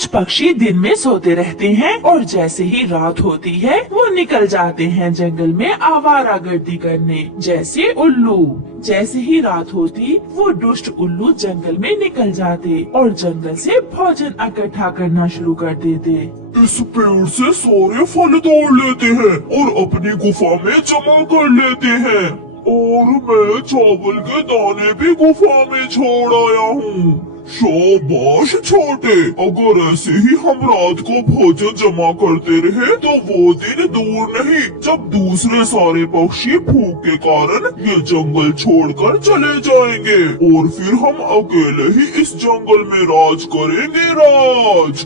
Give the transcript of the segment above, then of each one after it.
कुछ पक्षी दिन में सोते रहते हैं और जैसे ही रात होती है वो निकल जाते हैं जंगल में आवारागर्दी करने, जैसे उल्लू। जैसे ही रात होती वो दुष्ट उल्लू जंगल में निकल जाते और जंगल से भोजन इकट्ठा करना शुरू कर देते। इस पेड़ से सारे फल तोड़ लेते हैं और अपनी गुफा में जमा कर लेते हैं, और मैं चावल के दाने भी गुफा में छोड़ आया हूँ। शाबाश छोटे, अगर ऐसे ही हम रात को भोजन जमा करते रहे तो वो दिन दूर नहीं जब दूसरे सारे पक्षी भूख के कारण ये जंगल छोड़कर चले जाएंगे और फिर हम अकेले ही इस जंगल में राज करेंगे। राज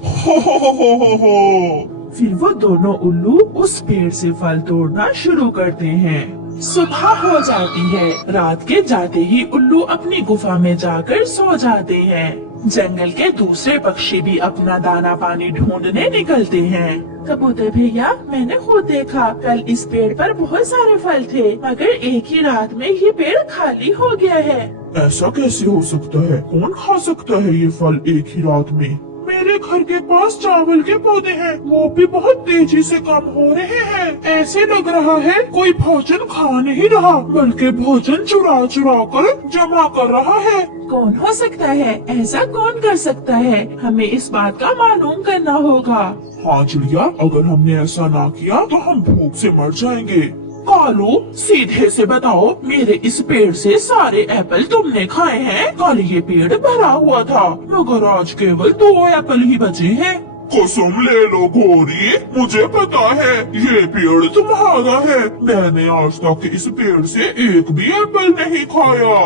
फिर वो दोनों उल्लू उस पेड़ से फल तोड़ना शुरू करते हैं। सुबह हो जाती है। रात के जाते ही उल्लू अपनी गुफा में जाकर सो जाते हैं। जंगल के दूसरे पक्षी भी अपना दाना पानी ढूंढने निकलते हैं। कबूतर भैया, मैंने खुद देखा, कल इस पेड़ पर बहुत सारे फल थे, मगर एक ही रात में ये पेड़ खाली हो गया है। ऐसा कैसे हो सकता है? कौन खा सकता है ये फल एक ही रात में? मेरे घर के पास चावल के पौधे हैं, वो भी बहुत तेजी से कम हो रहे हैं। ऐसे लग रहा है कोई भोजन खा नहीं रहा, बल्कि भोजन चुरा चुरा कर जमा कर रहा है। कौन हो सकता है? ऐसा कौन कर सकता है? हमें इस बात का मालूम करना होगा। हाँ चिड़िया, अगर हमने ऐसा ना किया तो हम भूख से मर जाएंगे। कालू, सीधे से बताओ, मेरे इस पेड़ से सारे एप्पल तुमने खाए हैं? कल ये पेड़ भरा हुआ था, मगर आज केवल 2 एप्पल ही बचे हैं। कसम ले लो घोरी, मुझे पता है ये पेड़ तुम्हारा है। मैंने आज तक इस पेड़ से एक भी एप्पल नहीं खाया।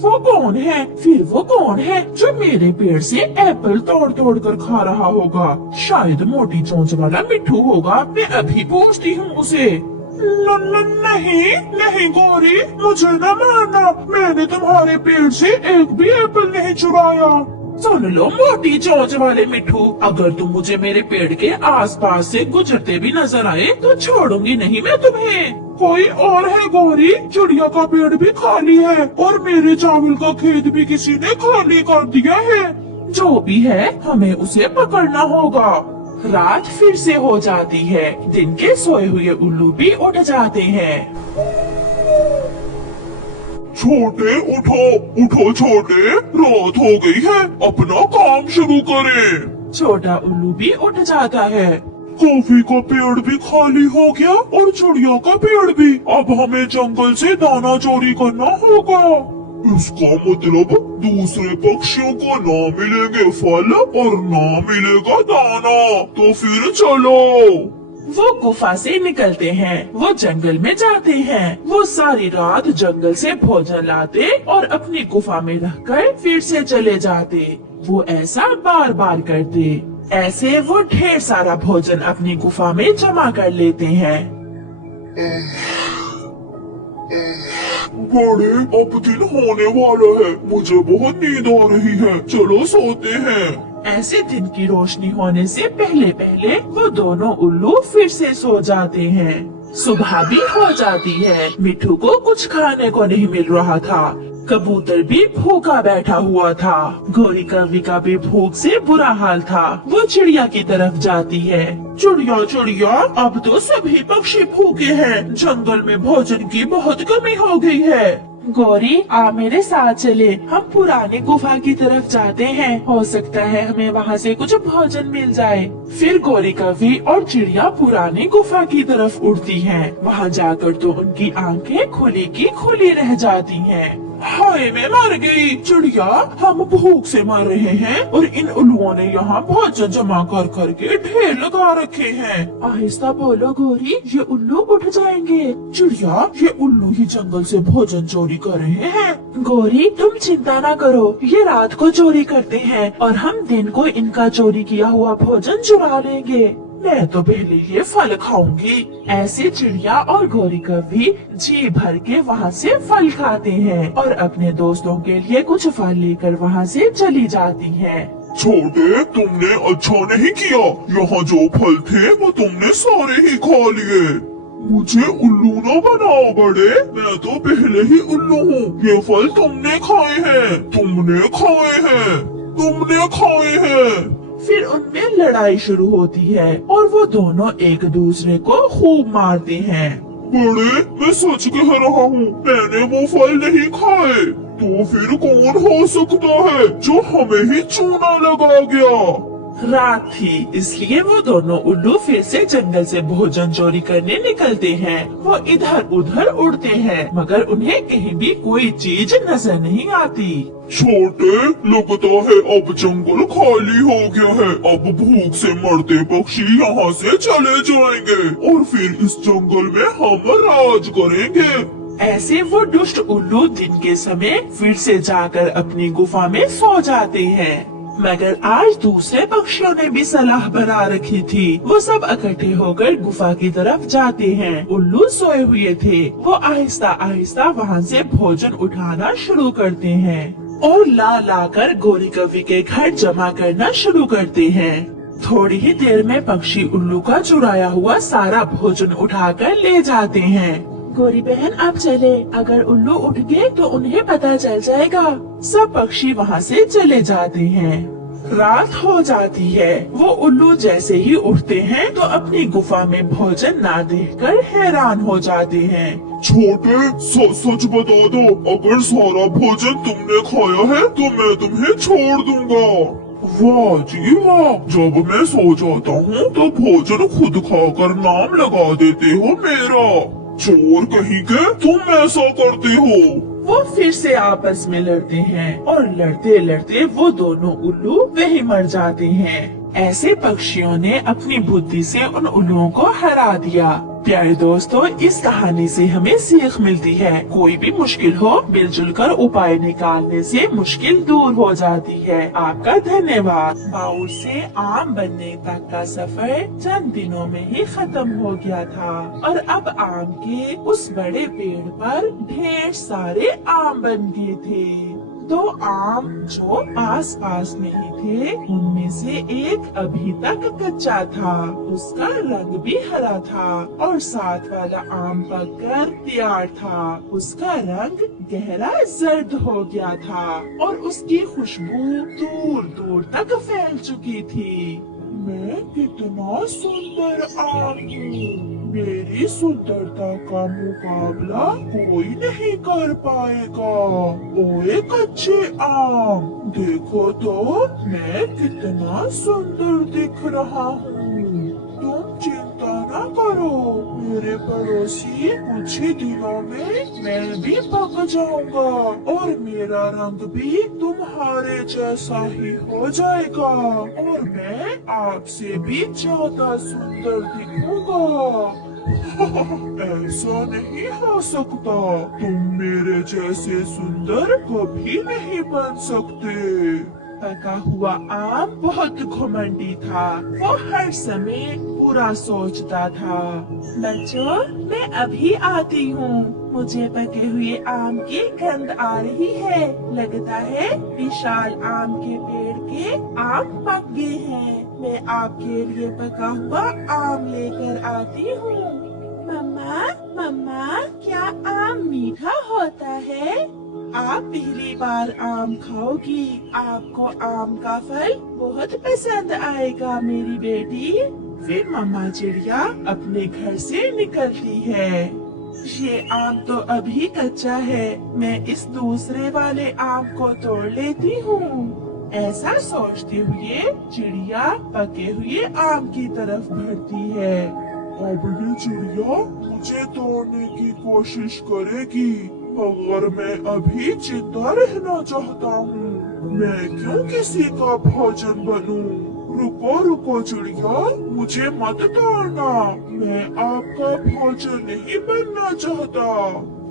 वो कौन है? फिर वो कौन है जो मेरे पेड़ से एप्पल तोड़ तोड़ कर खा रहा होगा? शायद मोटी चोंच वाला मिट्ठू होगा। मैं अभी पूछती हूँ उसे। नहीं नहीं गौरी, मुझे न मारना, मैंने तुम्हारे पेड़ से एक भी एप्पल नहीं चुराया। सुन लो मोटी चोंच वाले मिट्ठू, अगर तुम मुझे मेरे पेड़ के आसपास से गुजरते भी नजर आए तो छोड़ूंगी नहीं मैं तुम्हें। कोई और है गौरी? चिड़िया का पेड़ भी खाली है और मेरे चावल का खेत भी किसी ने खाली कर दिया है। जो भी है, हमें उसे पकड़ना होगा। रात फिर से हो जाती है। दिन के सोए हुए उल्लू भी उठ जाते हैं। छोटे उठो उठो छोटे, रात हो गई है, अपना काम शुरू करें। छोटा उल्लू भी उठ जाता है। कॉफी का पेड़ भी खाली हो गया और चिड़िया का पेड़ भी। अब हमें जंगल से दाना चोरी करना होगा। इसका मतलब दूसरे पक्षियों को ना मिलेंगे फल और ना मिलेगा दाना। तो फिर चलो। वो गुफा से निकलते हैं। वो जंगल में जाते हैं। वो सारी रात जंगल से भोजन लाते और अपनी गुफा में रखकर फिर से चले जाते। वो ऐसा बार बार करते। ऐसे वो ढेर सारा भोजन अपनी गुफा में जमा कर लेते हैं। बड़े, अब दिन होने वाला है, मुझे बहुत नींद आ रही है, चलो सोते हैं। ऐसे दिन की रोशनी होने से पहले पहले वो दोनों उल्लू फिर से सो जाते हैं। सुबह भी हो जाती है। मिट्ठू को कुछ खाने को नहीं मिल रहा था। कबूतर भी भूखा बैठा हुआ था। गोरी कौवी का भी भूख से बुरा हाल था। वो चिड़िया की तरफ जाती है। चिड़िया चिड़िया, अब तो सभी पक्षी भूखे हैं, जंगल में भोजन की बहुत कमी हो गई है। गौरी, आप मेरे साथ चले, हम पुरानी गुफा की तरफ जाते हैं। हो सकता है हमें वहाँ से कुछ भोजन मिल जाए। फिर गोरी कौवी और चिड़िया पुरानी गुफा की तरफ उड़ती हैं। वहाँ जाकर तो उनकी आंखें खुली की खुली रह जाती हैं। हाय, मैं मर गई। चिड़िया, हम भूख से मर रहे हैं और इन उल्लुओं ने यहाँ भोजन जमा कर करके ढेर लगा रखे हैं। आहिस्ता बोलो गोरी, ये उल्लू उठ जाएंगे। चिड़िया, ये उल्लू ही जंगल से भोजन चोरी कर रहे हैं। गोरी, तुम चिंता ना करो, ये रात को चोरी करते हैं और हम दिन को इनका चोरी किया हुआ भोजन चुरा लेंगे। मैं तो पहले ये फल खाऊंगी। ऐसे चिड़िया और गोरी कौवी जी भर के वहाँ से फल खाते हैं और अपने दोस्तों के लिए कुछ फल लेकर वहाँ से चली जाती हैं। छोटे, तुमने अच्छा नहीं किया, यहाँ जो फल थे वो तुमने सारे ही खा लिए। मुझे उल्लू न बनाओ बड़े, मैं तो पहले ही उल्लू हूँ। ये फल तुमने खाए हैं, तुमने खाए हैं, तुमने खाए हैं। फिर उनमें लड़ाई शुरू होती है और वो दोनों एक दूसरे को खूब मारते हैं। बड़े, मैं सच कह रहा हूँ, मैंने वो फल नहीं खाए। तो फिर कौन हो सकता है जो हमें ही चूना लगा गया? रात थी, इसलिए वो दोनों उल्लू फिर से जंगल से भोजन चोरी करने निकलते हैं। वो इधर उधर उड़ते हैं, मगर उन्हें कहीं भी कोई चीज नजर नहीं आती। छोटे, लगता है अब जंगल खाली हो गया है। अब भूख से मरते पक्षी यहाँ से चले जाएंगे और फिर इस जंगल में हम राज करेंगे। ऐसे वो दुष्ट उल्लू दिन के समय फिर से जाकर अपनी गुफा में सो जाते हैं। मगर आज दूसरे पक्षियों ने भी सलाह बना रखी थी। वो सब इकट्ठे होकर गुफा की तरफ जाते हैं। उल्लू सोए हुए थे। वो आहिस्ता आहिस्ता वहाँ से भोजन उठाना शुरू करते हैं और ला ला कर गोरी कवि के घर जमा करना शुरू करते हैं। थोड़ी ही देर में पक्षी उल्लू का चुराया हुआ सारा भोजन उठाकर ले जाते हैं। गोरी बहन अब चले, अगर उल्लू उठ गए तो उन्हें पता चल जाएगा। सब पक्षी वहाँ से चले जाते हैं। रात हो जाती है। वो उल्लू जैसे ही उठते हैं तो अपनी गुफा में भोजन ना देखकर हैरान हो जाते हैं। छोटे, सच बता दो, अगर सारा भोजन तुमने खाया है तो मैं तुम्हें छोड़ दूंगा। वाह जी वाह, जब मैं सो जाता हूँ तो भोजन खुद खाकर नाम लगा देते हो मेरा। चोर कहीं के, तुम ऐसा करते हो। वो फिर से आपस में लड़ते हैं और लड़ते लड़ते वो दोनों उल्लू वहीं मर जाते हैं। ऐसे पक्षियों ने अपनी बुद्धि से उन उल्लुओं को हरा दिया। प्यारे दोस्तों, इस कहानी से हमें सीख मिलती है, कोई भी मुश्किल हो मिलजुल कर उपाय निकालने से मुश्किल दूर हो जाती है। आपका धन्यवाद। बाउल से आम बनने तक का सफर चंद दिनों में ही खत्म हो गया था और अब आम के उस बड़े पेड़ पर ढेर सारे आम बन गए थे। दो आम जो पास पास में ही थे, उनमें से एक अभी तक कच्चा था। उसका रंग भी हरा था और साथ वाला आम पककर तैयार था। उसका रंग गहरा जर्द हो गया था और उसकी खुशबू दूर दूर तक फैल चुकी थी। मैं कितना सुंदर आम हूँ। मेरी सुंदरता का मुकाबला कोई नहीं कर पाएगा। ओए कच्चे आम, देखो तो मैं कितना सुंदर दिख रहा हूँ। तुम चिंता न करो मेरे पड़ोसी, कुछ ही दिनों में मैं भी पक जाऊंगा और मेरा रंग भी तुम्हारे जैसा ही हो जाएगा और मैं आपसे भी ज्यादा सुंदर दिखूंगा। ऐसा नहीं हो सकता, तुम मेरे जैसे सुंदर कभी नहीं बन सकते। पका हुआ आम बहुत घमंडी था। वो हर समय बुरा सोचता था। बच्चों, मैं अभी आती हूँ। मुझे पके हुए आम की गंध आ रही है। लगता है विशाल आम के पेड़ के आम पक गए हैं। मैं आपके लिए पका हुआ आम लेकर आती हूँ। मम्मा, मम्मा, क्या आम मीठा होता है? आप पहली बार आम खाओगी, आपको आम का फल बहुत पसंद आएगा मेरी बेटी। फिर मम्मा चिड़िया अपने घर से निकलती है। ये आम तो अभी कच्चा है, मैं इस दूसरे वाले आम को तोड़ लेती हूँ। ऐसा सोचते हुए चिड़िया पके हुए आम की तरफ बढ़ती है। अब ये चिड़िया मुझे तोड़ने की कोशिश करेगी, मगर मैं अभी जिंदा रहना चाहता हूँ। मैं क्यों किसी का भोजन बनूं? रुको रुको चिड़िया, मुझे मत तोड़ना। मैं आपका भोजन नहीं बनना चाहता।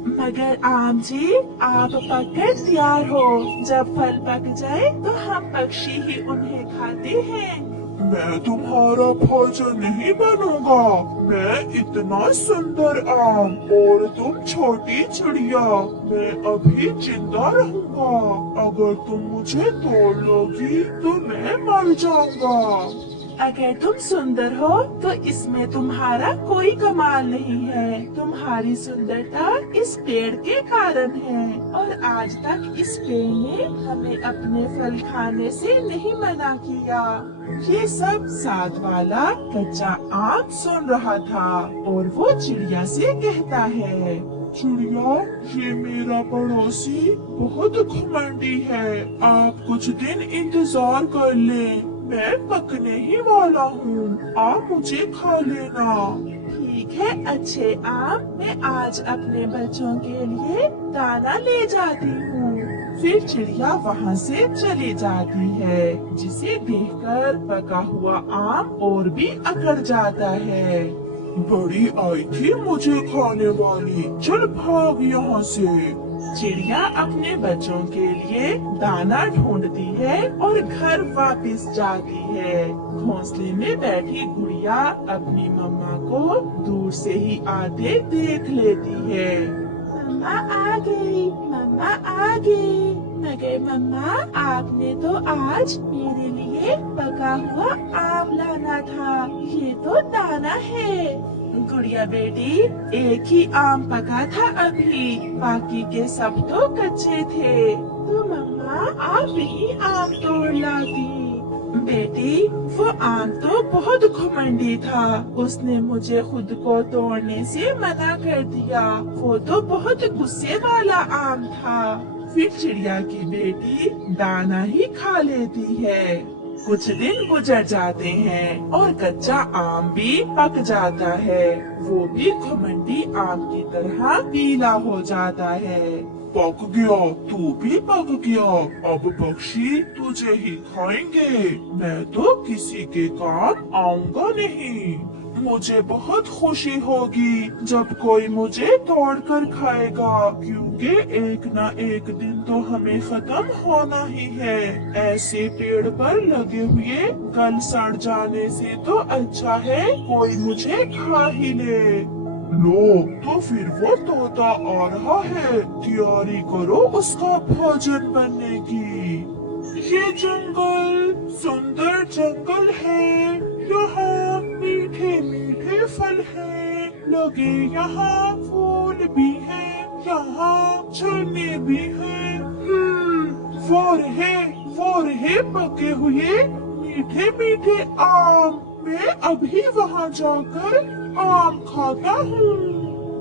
मगर आम जी, आप पककर तैयार हो। जब फल पक जाए तो हम पक्षी ही उन्हें खाते हैं। मैं तुम्हारा भोजन नहीं बनूंगा। मैं इतना सुंदर आम और तुम छोटी चिड़िया, मैं अभी जिंदा रहूंगा। अगर तुम मुझे तोड़ लोगी तो मैं मर जाऊंगा। अगर तुम सुंदर हो तो इसमें तुम्हारा कोई कमाल नहीं है। तुम्हारी सुंदरता इस पेड़ के कारण है और आज तक इस पेड़ ने हमें अपने फल खाने से नहीं मना किया। ये सब साथ वाला कच्चा आम सुन रहा था और वो चिड़िया से कहता है, चिड़िया, ये मेरा पड़ोसी बहुत घमंडी है। आप कुछ दिन इंतजार कर लें, मैं पकने ही वाला हूँ, आप मुझे खा लेना। ठीक है अच्छे आम, मैं आज अपने बच्चों के लिए दाना ले जाती हूँ। फिर चिड़िया वहाँ से चली जाती है, जिसे देखकर पका हुआ आम और भी अकड़ जाता है। बड़ी आई थी मुझे खाने वाली, चल भाग यहाँ से। चिड़िया अपने बच्चों के लिए दाना ढूंढती है और घर वापस जाती है। घोंसले में बैठी गुड़िया अपनी मम्मा को दूर से ही आते देख लेती है। मम्मा आ गई, मम्मा आ गई। मगर मम्मा, आपने तो आज मेरे लिए पका हुआ आम लाना था, ये तो दाना है। गुड़िया बेटी, एक ही आम पका था अभी, बाकी के सब तो कच्चे थे। तो मम्मा आप ही आम तोड़ लाती। बेटी, वो आम तो बहुत घमंडी था, उसने मुझे खुद को तोड़ने से मना कर दिया। वो तो बहुत गुस्से वाला आम था। फिर चिड़िया की बेटी दाना ही खा लेती है। कुछ दिन गुजर जाते हैं और कच्चा आम भी पक जाता है। वो भी घमंडी आम की तरह पीला हो जाता है। पक गया, तू भी पक गया, अब पक्षी तुझे ही खाएंगे। मैं तो किसी के काम आऊंगा नहीं। मुझे बहुत खुशी होगी जब कोई मुझे तोड़ कर खाएगा, क्योंकि एक ना एक दिन तो हमें खत्म होना ही है। ऐसे पेड़ पर लगे हुए गल सड़ जाने से तो अच्छा है कोई मुझे खा ही ले। लो, तो फिर वो तोता आ रहा है, तैयारी करो उसका भोजन बनने की। ये जंगल सुंदर जंगल है, यहाँ मीठे मीठे फल हैं, लगे यहाँ फूल भी हैं, यहाँ झरने भी हैं। वो रहे पके हुए मीठे मीठे आम। मैं अभी वहाँ जाकर आम खाता हूँ।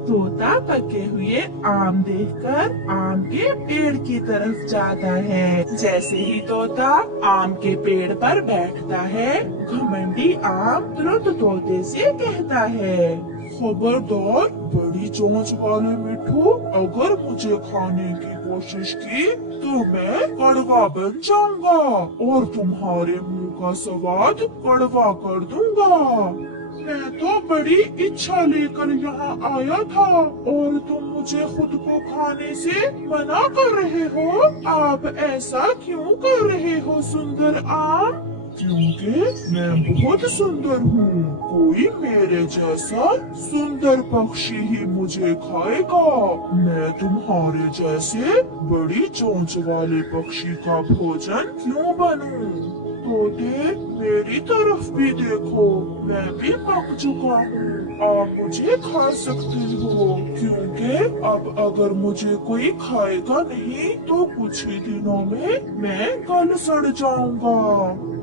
तोता पके हुए आम देखकर आम के पेड़ की तरफ जाता है। जैसे ही तोता आम के पेड़ पर बैठता है, घमंडी आम तुरंत तोते से कहता है, खबरदार बड़ी चोंच वाले मिट्ठू, अगर मुझे खाने की कोशिश की तो मैं कड़वा बन जाऊंगा और तुम्हारे मुंह का स्वाद कड़वा कर दूंगा। मैं तो बड़ी इच्छा लेकर यहाँ आया था और तुम मुझे खुद को खाने से मना कर रहे हो। आप ऐसा क्यों कर रहे हो सुंदर आम? क्योंकि मैं बहुत सुंदर हूँ, कोई मेरे जैसा सुंदर पक्षी ही मुझे खाएगा। मैं तुम्हारे जैसे बड़ी चोंच वाले पक्षी का भोजन क्यों बनूं? तोते, मेरी तरफ भी देखो, मैं भी पक चुका हूँ, आप मुझे खा सकते हो, क्योंकि अब अगर मुझे कोई खाएगा नहीं तो कुछ ही दिनों में मैं गल सड़ जाऊंगा।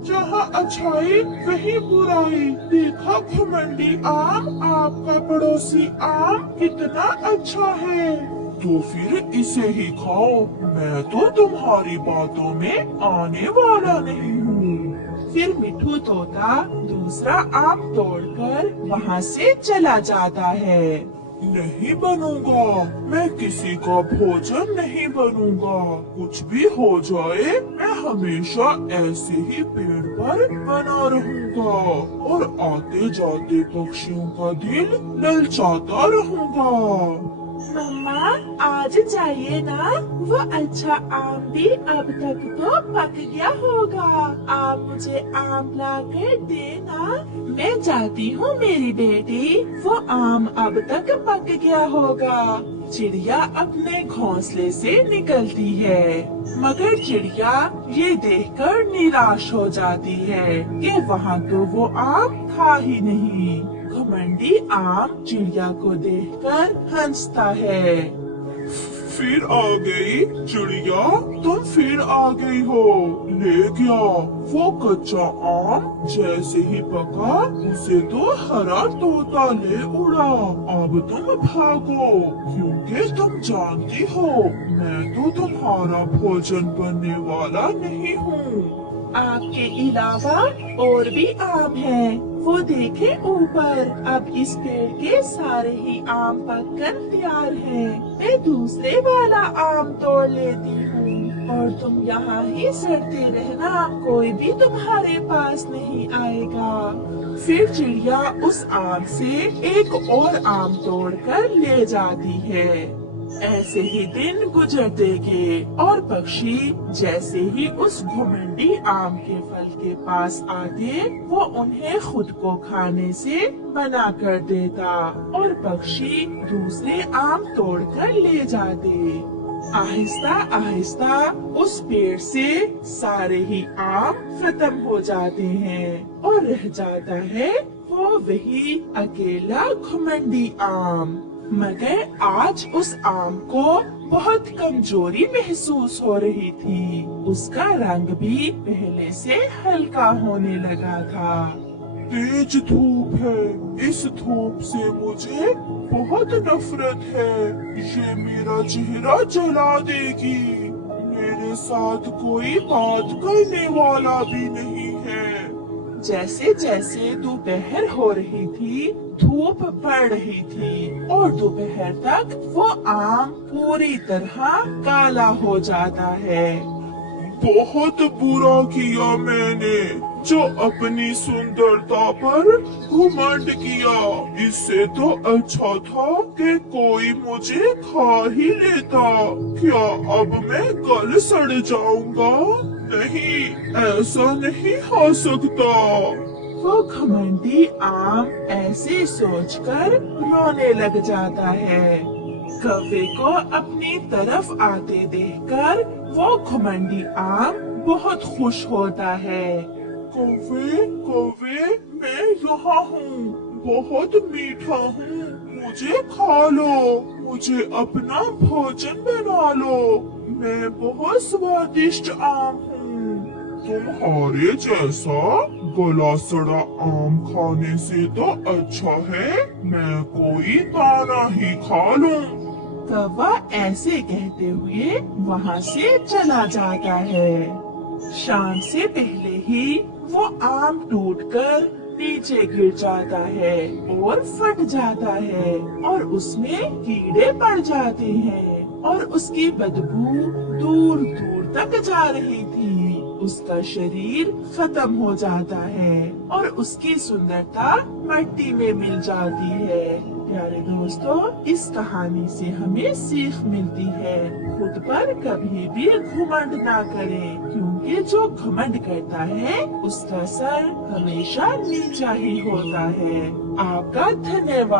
जहाँ अच्छाई वही बुराई, देखा घमंडी आम, आपका पड़ोसी आम कितना अच्छा है। तो फिर इसे ही खाओ, मैं तो तुम्हारी बातों में आने वाला नहीं हूँ। फिर मिठू तोता दूसरा आम तोड़कर वहाँ से चला जाता है। नहीं बनूंगा, मैं किसी का भोजन नहीं बनूंगा। कुछ भी हो जाए, मैं हमेशा ऐसे ही पेड़ पर बना रहूंगा और आते जाते पक्षियों का दिल ललचाता रहूंगा। मम्मा आज जाइए ना, वो अच्छा आम भी अब तक तो पक गया होगा। आप मुझे आम ला कर देना। मैं जाती हूँ मेरी बेटी, वो आम अब तक पक गया होगा। चिड़िया अपने घोंसले से निकलती है, मगर चिड़िया ये देखकर निराश हो जाती है कि वहाँ तो वो आम था ही नहीं। घमंडी आम चिड़िया को देखकर हंसता है। फिर आ गई चिड़िया, तुम फिर आ गई हो। ले क्या वो कच्चा आम, जैसे ही पका उसे तो हरा तोता ले उड़ा। अब तुम भागो, क्योंकि तुम जानती हो मैं तो तुम्हारा भोजन बनने वाला नहीं हूँ। आपके अलावा और भी आम हैं, वो देखे ऊपर। अब इस पेड़ के सारे ही आम पककर तैयार हैं। मैं दूसरे वाला आम तोड़ लेती हूँ और तुम यहाँ ही सड़ते रहना, कोई भी तुम्हारे पास नहीं आएगा। फिर चिड़िया उस आम से एक और आम तोड़कर ले जाती है। ऐसे ही दिन गुजरते गए और पक्षी जैसे ही उस घुमंडी आम के फल के पास आते, वो उन्हें खुद को खाने से मना कर देता और पक्षी दूसरे आम तोड़कर ले जाते। आहिस्ता आहिस्ता उस पेड़ से सारे ही आम खत्म हो जाते हैं और रह जाता है वो वही अकेला घुमंडी आम। मगर आज उस आम को बहुत कमजोरी महसूस हो रही थी। उसका रंग भी पहले से हल्का होने लगा था। तेज धूप है, इस धूप से मुझे बहुत नफरत है। ये मेरा चेहरा जला देगी। मेरे साथ कोई बात करने वाला भी नहीं है। जैसे जैसे दोपहर हो रही थी, धूप बढ़ रही थी और दोपहर तक वो आम पूरी तरह काला हो जाता है। बहुत बुरा किया मैंने, जो अपनी सुंदरता पर घमंड किया। इससे तो अच्छा था कि कोई मुझे खा ही लेता। क्या अब मैं कल सड़ जाऊंगा? नहीं, ऐसा नहीं हो सकता। वो घमंडी आम ऐसे सोचकर रोने लग जाता है। कौवे को अपनी तरफ आते देखकर वो घमंडी आम बहुत खुश होता है। कौवे कौवे, मैं यहाँ हूँ, बहुत मीठा हूँ, मुझे खा लो, मुझे अपना भोजन बना लो। मैं बहुत स्वादिष्ट आम हूँ। तुम्हारे जैसा गला सड़ा आम खाने से तो अच्छा है मैं कोई दाना ही खा लूं। कौवा ऐसे कहते हुए वहाँ से चला जाता है। शाम से पहले ही वो आम टूटकर नीचे गिर जाता है और फट जाता है और उसमें कीड़े पड़ जाते हैं और उसकी बदबू दूर दूर तक जा रही थी। उसका शरीर खत्म हो जाता है और उसकी सुंदरता मिट्टी में मिल जाती है। प्यारे दोस्तों, इस कहानी से हमें सीख मिलती है, खुद पर कभी भी घमंड ना करें, क्योंकि जो घमंड करता है उसका सर हमेशा नीचा ही होता है। आपका धन्यवाद।